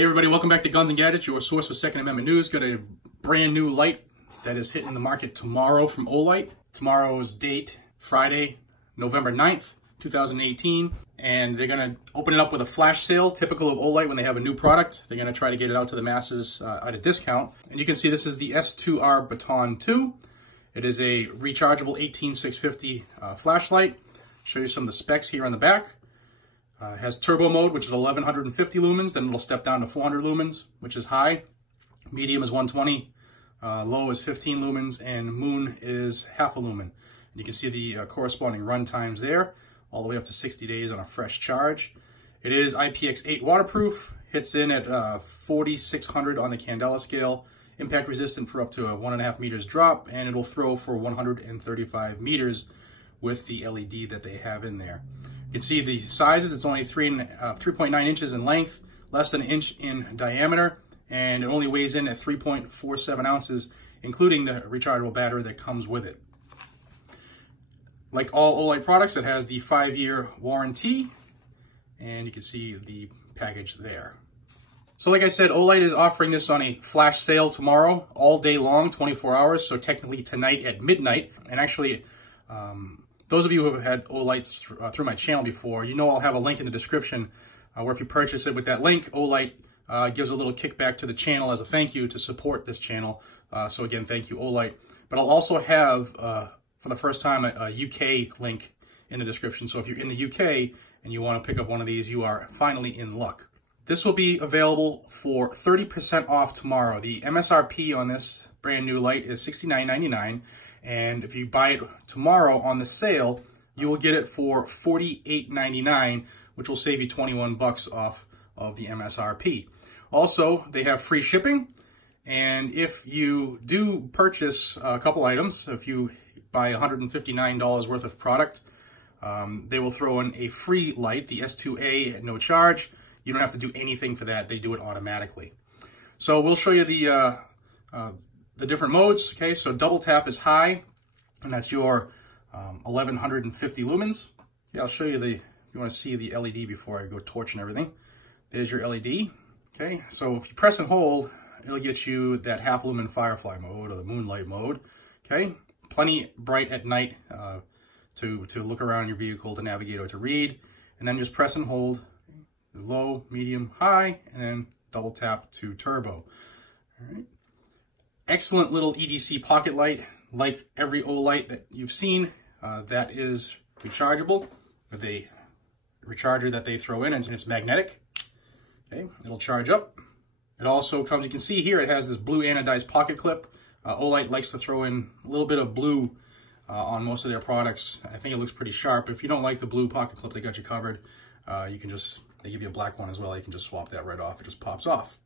Hey everybody, welcome back to Guns and Gadgets, your source for Second Amendment news. Got a brand new light that is hitting the market tomorrow from Olight. Tomorrow's date, Friday, November 9th, 2018. And they're going to open it up with a flash sale, typical of Olight when they have a new product. They're going to try to get it out to the masses at a discount. And you can see this is the S2R Baton 2. It is a rechargeable 18650 flashlight. Show you some of the specs here on the back. It has turbo mode, which is 1150 lumens, then it'll step down to 400 lumens, which is high. Medium is 120, low is 15 lumens, and moon is half a lumen. And you can see the corresponding run times there, all the way up to 60 days on a fresh charge. It is IPX8 waterproof, hits in at 4600 on the Candela scale, impact resistant for up to a 1.5 meters drop, and it'll throw for 135 meters with the LED that they have in there. You can see the sizes. It's only 3.9 inches in length, less than an inch in diameter, and it only weighs in at 3.47 ounces, including the rechargeable battery that comes with it. Like all Olight products, it has the 5-year warranty, and you can see the package there. So like I said, Olight is offering this on a flash sale tomorrow, all day long, 24 hours, so technically tonight at midnight. And actually, those of you who have had Olights through my channel before, you know I'll have a link in the description where if you purchase it with that link, Olight gives a little kickback to the channel as a thank you to support this channel. So again, thank you, Olight. But I'll also have, for the first time, a UK link in the description. So if you're in the UK and you want to pick up one of these, you are finally in luck. This will be available for 30% off tomorrow. The MSRP on this brand new light is $69.99. And if you buy it tomorrow on the sale, you will get it for $48.99, which will save you 21 bucks off of the MSRP. Also, they have free shipping. And if you do purchase a couple items, if you buy $159 worth of product, they will throw in a free light, the S2A, at no charge. You don't have to do anything for that. They do it automatically. So we'll show you the different modes. Okay, so double tap is high, and that's your 1150 lumens. Yeah, I'll show you if you want to see the LED before I go torching everything. There's your LED. Okay, so if you press and hold, it'll get you that half lumen firefly mode or the moonlight mode. Okay, plenty bright at night to look around your vehicle, to navigate or to read, and then just press and hold low, medium, high, and then double tap to turbo. All right. Excellent little EDC pocket light, like every Olight that you've seen. That is rechargeable with a recharger that they throw in, and it's magnetic. Okay, it'll charge up. It also comes, you can see here, it has this blue anodized pocket clip. Olight likes to throw in a little bit of blue on most of their products. I think it looks pretty sharp. If you don't like the blue pocket clip, they got you covered. They give you a black one as well. You can just swap that right off. It just pops off.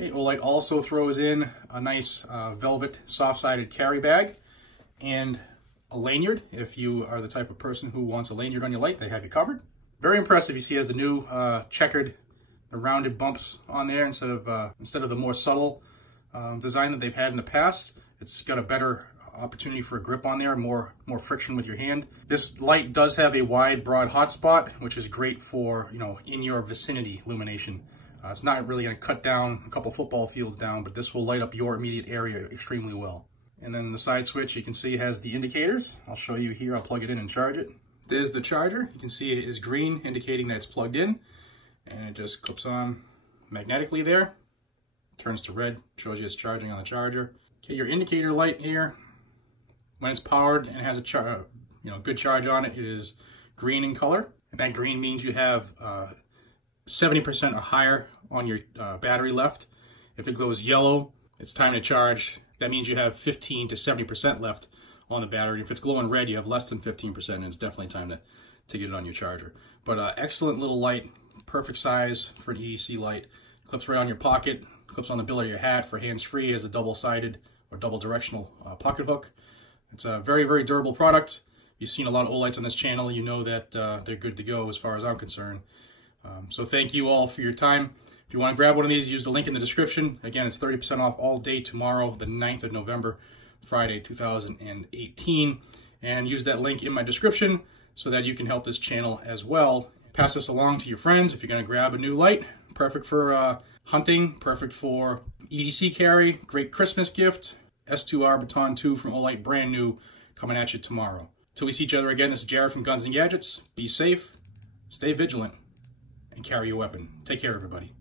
Okay, Olight also throws in a nice velvet soft-sided carry bag and a lanyard. If you are the type of person who wants a lanyard on your light, they have you covered. Very impressive. You see it has the new checkered, the rounded bumps on there instead of the more subtle design that they've had in the past. It's got a better opportunity for a grip on there, more friction with your hand. This light does have a wide, broad hotspot, which is great for, in your vicinity illumination. It's not really going to cut down a couple football fields down, but this will light up your immediate area extremely well. And then the side switch, you can see, has the indicators. I'll show you here. I'll plug it in and charge it. There's the charger. You can see it is green, indicating that it's plugged in. And it just clips on magnetically there. Turns to red, shows you it's charging on the charger. Okay, your indicator light here, when it's powered and has a good charge on it, it is green in color. And that green means you have 70% or higher on your battery left. If it goes yellow, it's time to charge. That means you have 15 to 70% left on the battery. If it's glowing red, you have less than 15%, and it's definitely time to get it on your charger. But excellent little light, perfect size for an EDC light. Clips right on your pocket, clips on the bill of your hat for hands-free, as a double-sided or double-directional pocket hook. It's a very, very durable product. You've seen a lot of Olights on this channel. You know that they're good to go as far as I'm concerned. So thank you all for your time. If you want to grab one of these, use the link in the description. Again, it's 30% off all day tomorrow, the 9th of November, Friday, 2018. And use that link in my description so that you can help this channel as well. Pass this along to your friends. If you're going to grab a new light, perfect for hunting, perfect for EDC carry, great Christmas gift. S2R Baton 2 from Olight, brand new, coming at you tomorrow. Till we see each other again, this is Jared from Guns and Gadgets. Be safe, stay vigilant, and carry your weapon. Take care, everybody.